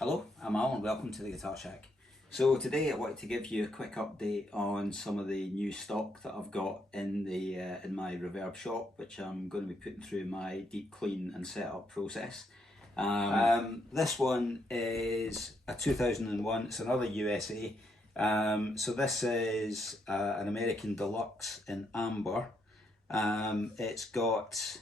Hello, I'm Alan, welcome to the Guitar Shack. So today I wanted to give you a quick update on some of the new stock that I've got in in my reverb shop, which I'm going to be putting through my deep clean and setup process. This one is a 2001, it's another USA. So this is an American Deluxe in amber. It's got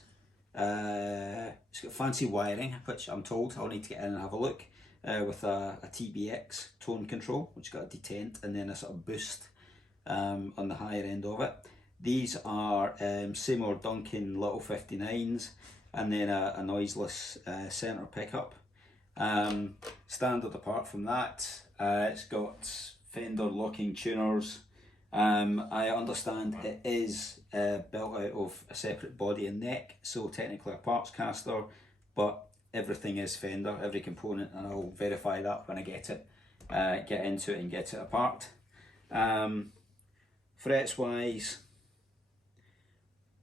fancy wiring, which I'm told I'll need to get in and have a look. With a TBX tone control, which got a detent and then a sort of boost on the higher end of it. These are Seymour Duncan little 59s and then a noiseless centre pickup. Standard apart from that, it's got Fender locking tuners. I understand it is built out of a separate body and neck, so technically a parts caster, but everything is Fender, every component, and I'll verify that when I get into it and get it apart. Frets wise,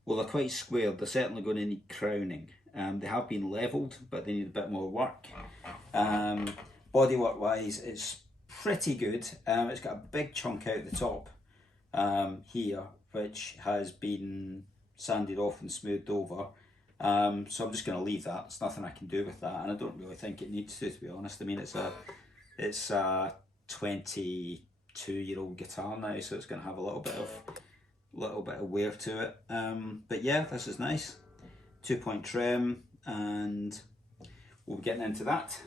well, they're quite squared. They're certainly going to need crowning. They have been levelled, but they need a bit more work. Bodywork wise, it's pretty good. It's got a big chunk out the top here, which has been sanded off and smoothed over. So I'm just going to leave that. There's nothing I can do with that, and I don't really think it needs to be honest. I mean, it's a 22-year-old guitar now, so it's going to have a little bit of wear to it. But yeah, this is nice. 2-point trim, and we'll be getting into that.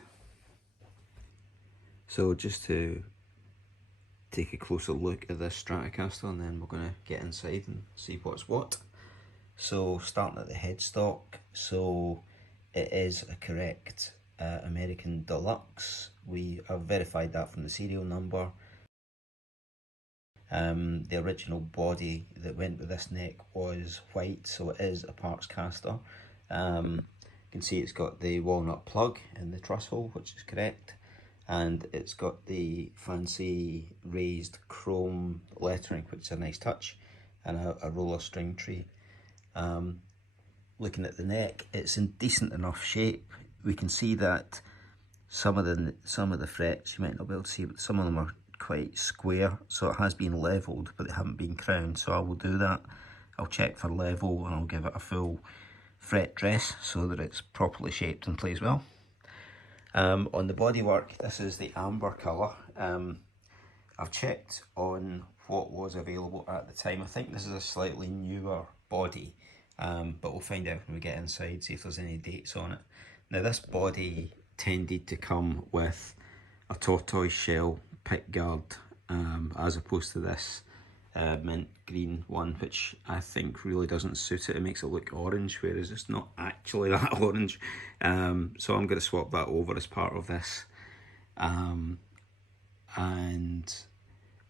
So just to take a closer look at this Stratocaster, and then we're going to get inside and see what's what. So starting at the headstock, so it is a correct American Deluxe. We have verified that from the serial number. The original body that went with this neck was white, so it is a parts caster. You can see it's got the walnut plug in the truss hole, which is correct, and it's got the fancy raised chrome lettering, which is a nice touch, and a roller string tree. Looking at the neck, it's in decent enough shape. We can see that some of the frets, you might not be able to see, but some of them are quite square, so it has been levelled, but they haven't been crowned. So I will do that. I'll check for level and I'll give it a full fret dress so that it's properly shaped and plays well. On the bodywork, this is the amber colour. I've checked on what was available at the time. I think this is a slightly newer body, but we'll find out when we get inside, see if there's any dates on it. Now, this body tended to come with a tortoise shell pickguard, as opposed to this mint green one, which I think really doesn't suit it. It makes it look orange, whereas it's not actually that orange. So I'm going to swap that over as part of this. And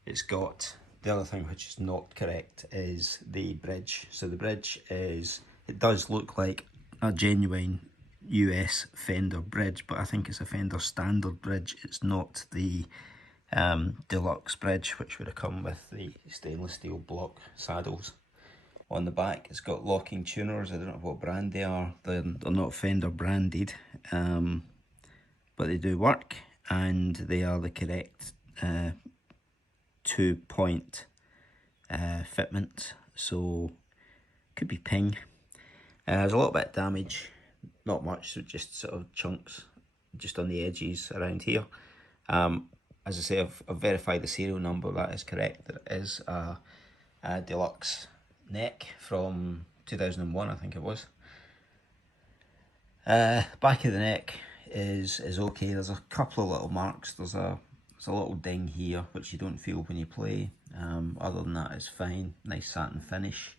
it's got, the other thing which is not correct is the bridge. So the bridge it does look like a genuine US Fender bridge, but I think it's a Fender standard bridge. It's not the deluxe bridge, which would have come with the stainless steel block saddles. On the back, it's got locking tuners. I don't know what brand they are. They're not Fender branded, but they do work, and they are the correct 2-point fitment. So could be ping. There's a little bit of damage, not much, so just sort of chunks just on the edges around here. As I say, I've verified the serial number. That is correct. There is a deluxe neck from 2001, I think it was. Back of the neck is okay. There's a couple of little marks. There's a little ding here, which you don't feel when you play. Other than that, it's fine. Nice satin finish.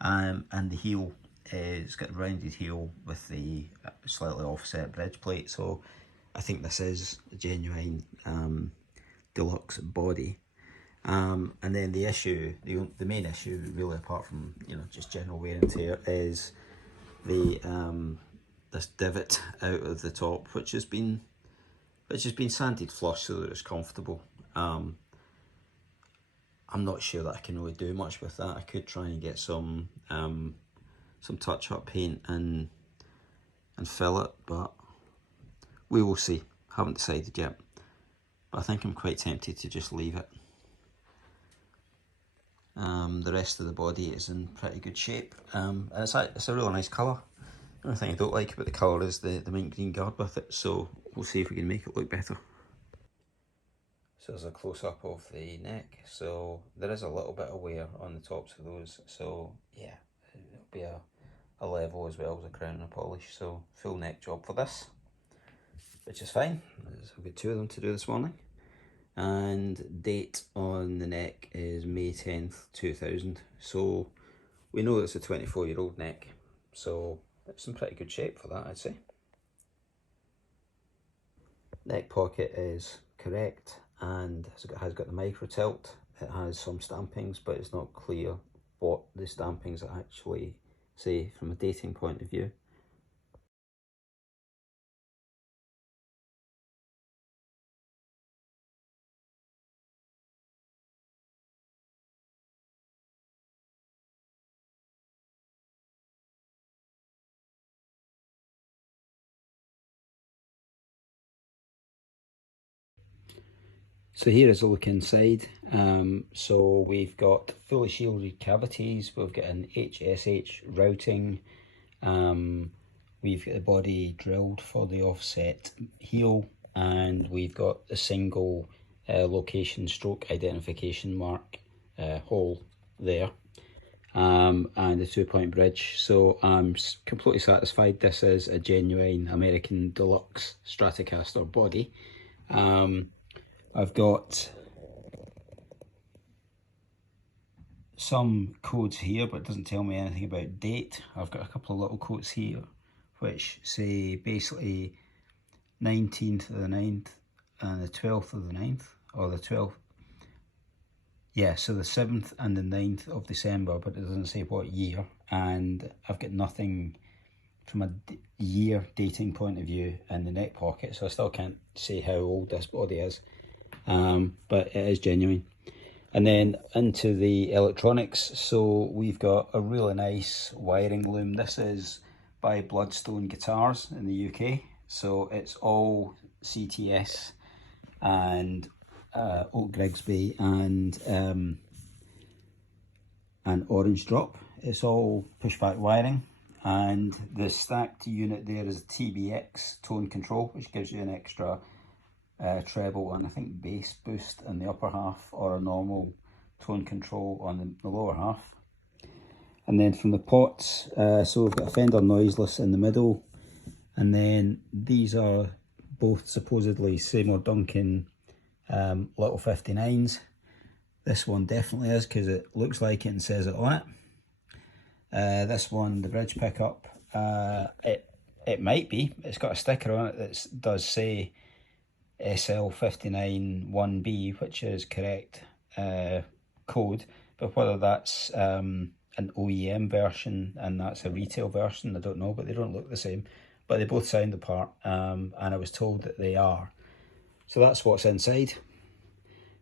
And the heel is got a rounded heel with the slightly offset bridge plate. So I think this is a genuine deluxe body. And then the issue, the main issue really, apart from just general wear and tear, is the this divot out of the top, which has been sanded flush so that it's comfortable. I'm not sure that I can really do much with that. I could try and get some touch-up paint and fill it, but we will see. Haven't decided yet, but I think I'm quite tempted to just leave it. The rest of the body is in pretty good shape, and it's a really nice colour. The only thing I don't like about the colour is the mint green guard with it, so we'll see if we can make it look better. So there's a close-up of the neck, so there is a little bit of wear on the tops of those, so yeah, it'll be a level as well as a crown and a polish, so full neck job for this, which is fine. I've got 2 of them to do this morning. And date on the neck is May 10th 2000, so we know it's a 24-year-old neck, so it's in pretty good shape for that, I'd say. Neck pocket is correct and has got the micro tilt. It has some stampings, but it's not clear what the stampings actually say from a dating point of view. So here is a look inside. So we've got fully shielded cavities, we've got an HSH routing, we've got the body drilled for the offset heel, and we've got a single location stroke identification mark hole there, and a 2-point bridge. So I'm completely satisfied this is a genuine American Deluxe Stratocaster body. I've got some codes here, but it doesn't tell me anything about date. I've got a couple of little quotes here which say basically 19th of the 9th and the 12th of the 9th, or the 12th. Yeah, so the 7th and the 9th of December, but it doesn't say what year. And I've got nothing from a year dating point of view in the neck pocket, so I still can't say how old this body is. But it is genuine. And then into the electronics, so we've got a really nice wiring loom. This is by Bloodstone Guitars in the UK, so it's all CTS and Oak Grigsby and Orange Drop. It's all pushback wiring, and the stacked unit there is a TBX tone control, which gives you an extra treble and I think bass boost in the upper half, or a normal tone control on the lower half. And then from the pots, so we've got a Fender Noiseless in the middle, and then these are both supposedly Seymour Duncan little 59s. This one definitely is, because it looks like it and says it on it. This one, the bridge pickup, it might be. It's got a sticker on it that does say SL59 1B, which is correct code, but whether that's an OEM version and that's a retail version, I don't know, but they don't look the same. But they both sound the part, and I was told that they are. So that's what's inside.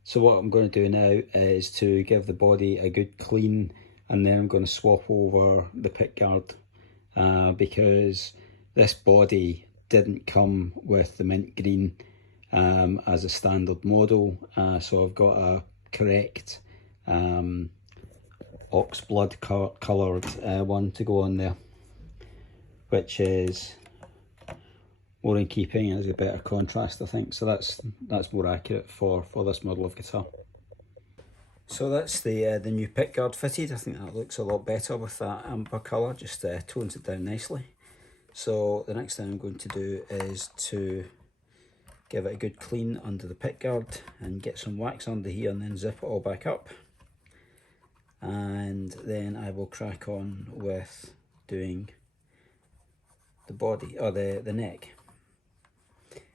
So what I'm going to do now is to give the body a good clean, and then I'm going to swap over the pickguard, because this body didn't come with the mint green as a standard model, so I've got a correct ox blood coloured one to go on there, which is more in keeping and has a better contrast, I think. So that's more accurate for this model of guitar. So that's the new pickguard fitted. I think that looks a lot better with that amber colour, just tones it down nicely. So the next thing I'm going to do is to give it a good clean under the pickguard and get some wax under here, and then zip it all back up. And then I will crack on with doing the body, or the neck.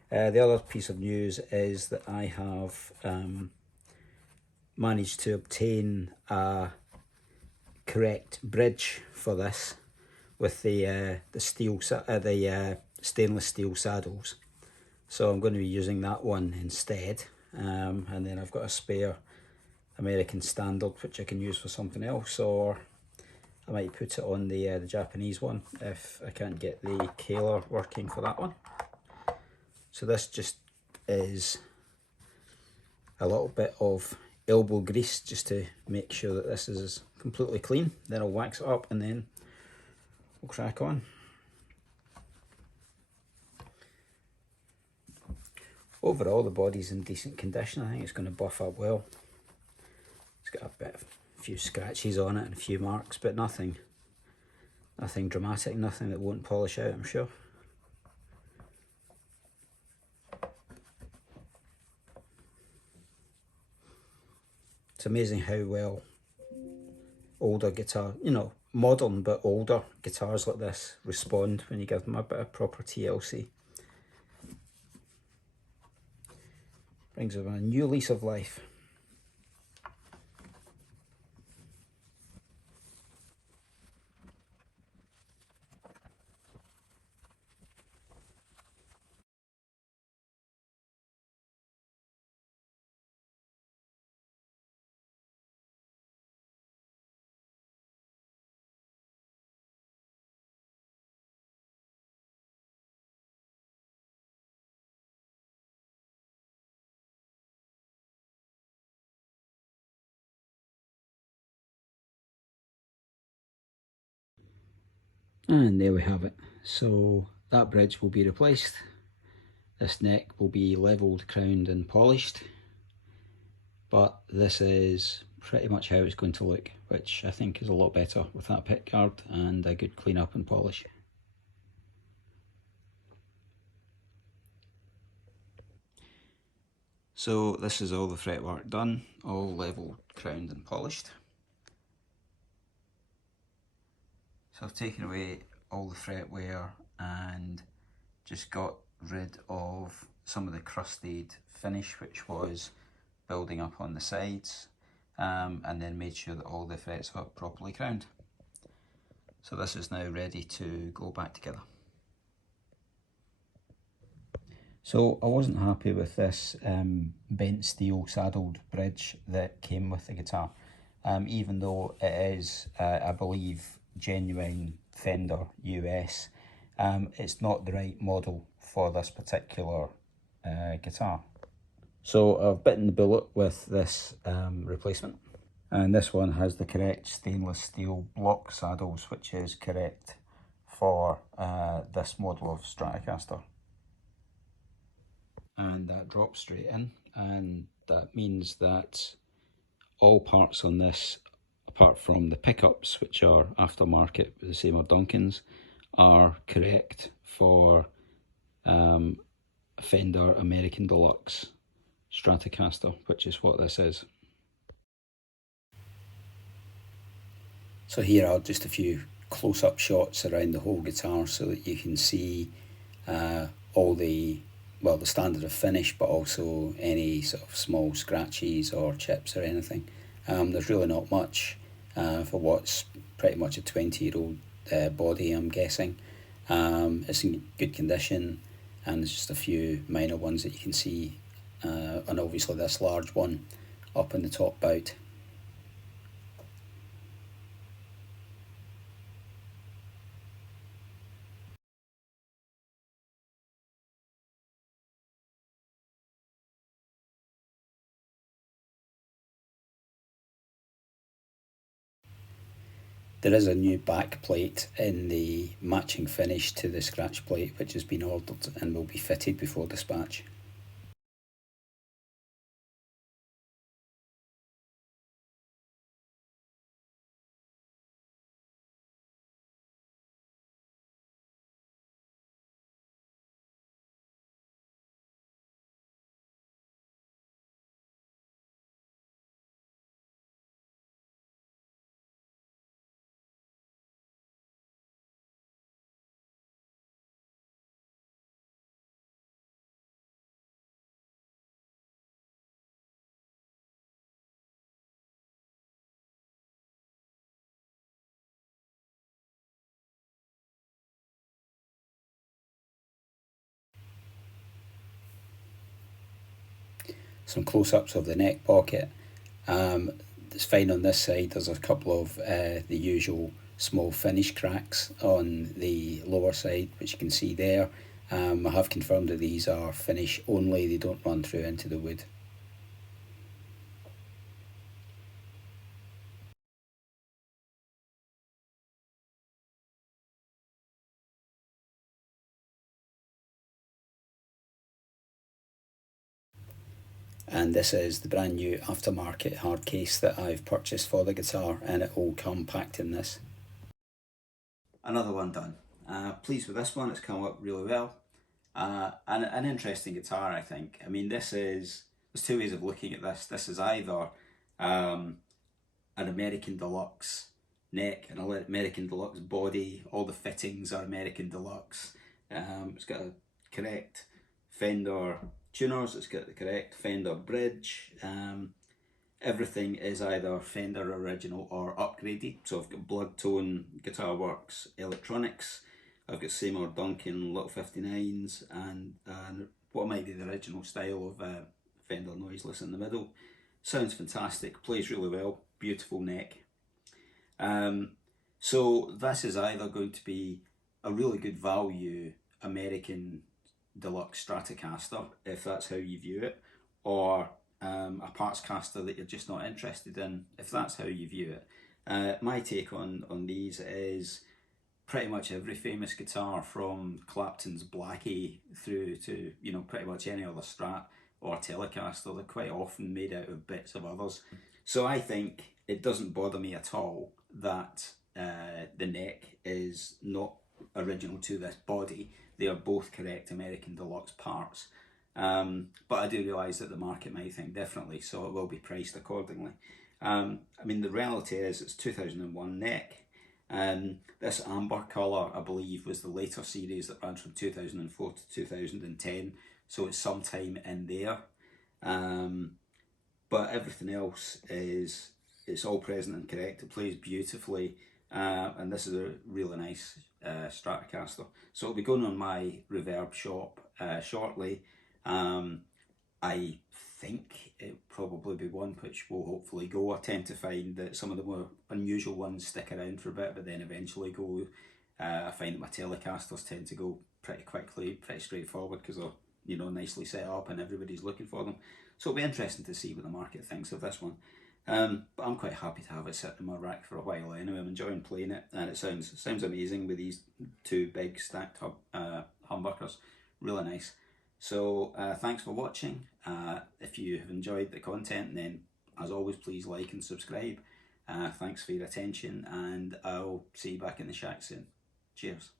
The other piece of news is that I have managed to obtain a correct bridge for this with the stainless steel saddles. So I'm going to be using that one instead, and then I've got a spare American standard which I can use for something else, or I might put it on the Japanese one if I can't get the Kaler working for that one. So this just is a little bit of elbow grease just to make sure that this is completely clean. Then I'll wax it up and then we'll crack on. Overall, the body's in decent condition. I think it's going to buff up well. It's got a few scratches on it and a few marks, but nothing dramatic, nothing that won't polish out, I'm sure. It's amazing how well older guitar, modern but older guitars like this respond when you give them a bit of proper TLC. Brings them a new lease of life. And there we have it. So that bridge will be replaced. This neck will be levelled, crowned and polished. But this is pretty much how it's going to look, which I think is a lot better with that pick guard and a good clean up and polish. So this is all the fretwork done, all levelled, crowned and polished. So I've taken away all the fretwear and just got rid of some of the crusted finish which was building up on the sides, and then made sure that all the frets are properly crowned. So this is now ready to go back together. So I wasn't happy with this bent steel saddled bridge that came with the guitar, even though it is, I believe, genuine Fender US. It's not the right model for this particular guitar. So I've bitten the bullet with this replacement, and this one has the correct stainless steel block saddles, which is correct for this model of Stratocaster. And that drops straight in, and that means that all parts on this, apart from the pickups, which are aftermarket with the same as Duncan's, are correct for Fender American Deluxe Stratocaster, which is what this is. So here are just a few close-up shots around the whole guitar so that you can see all the standard of finish, but also any sort of small scratches or chips or anything. There's really not much for what's pretty much a 20-year-old body, I'm guessing. It's in good condition, and there's just a few minor ones that you can see, and obviously this large one up in the top bout. There is a new back plate in the matching finish to the scratch plate, which has been ordered and will be fitted before dispatch. Some close-ups of the neck pocket. It's fine on this side. There's a couple of the usual small finish cracks on the lower side, which you can see there, I have confirmed that these are finish only, they don't run through into the wood. And this is the brand new aftermarket hard case that I've purchased for the guitar, and it will come packed in this. Another one done. Pleased with this one, it's come up really well. And an interesting guitar, I think. I mean, there's two ways of looking at this. This is either um, an American Deluxe neck, an American Deluxe body, all the fittings are American Deluxe. It's got a correct Fender tuners, it's got the correct Fender bridge. Everything is either Fender original or upgraded. So I've got Blood Tone, Guitar Works, electronics. I've got Seymour Duncan Little 59s and what might be the original style of Fender Noiseless in the middle. Sounds fantastic, plays really well, beautiful neck. Um, so this is either going to be a really good value American Deluxe Stratocaster, if that's how you view it, or a parts caster that you're just not interested in, if that's how you view it. My take on these is pretty much every famous guitar from Clapton's Blackie through to, you know, pretty much any other Strat or Telecaster, they're quite often made out of bits of others. So I think it doesn't bother me at all that the neck is not original to this body. They are both correct American Deluxe parts. But I do realise that the market might think differently, so it will be priced accordingly. I mean, the reality is it's 2001 neck. This amber colour, I believe, was the later series that ran from 2004 to 2010, so it's sometime in there. But everything else is, it's all present and correct. It plays beautifully, and this is a really nice Stratocaster. So it'll be going on my reverb shop shortly. I think it'll probably be one which will hopefully go. I tend to find that some of the more unusual ones stick around for a bit, but then eventually go. I find that my Telecasters tend to go pretty quickly, pretty straightforward, because they're, you know, nicely set up and everybody's looking for them. So it'll be interesting to see what the market thinks of this one. But I'm quite happy to have it sitting in my rack for a while anyway. I'm enjoying playing it, and it sounds amazing with these two big stacked humbuckers. Really nice. So thanks for watching. If you have enjoyed the content, then as always, please like and subscribe. Thanks for your attention, and I'll see you back in the shack soon. Cheers.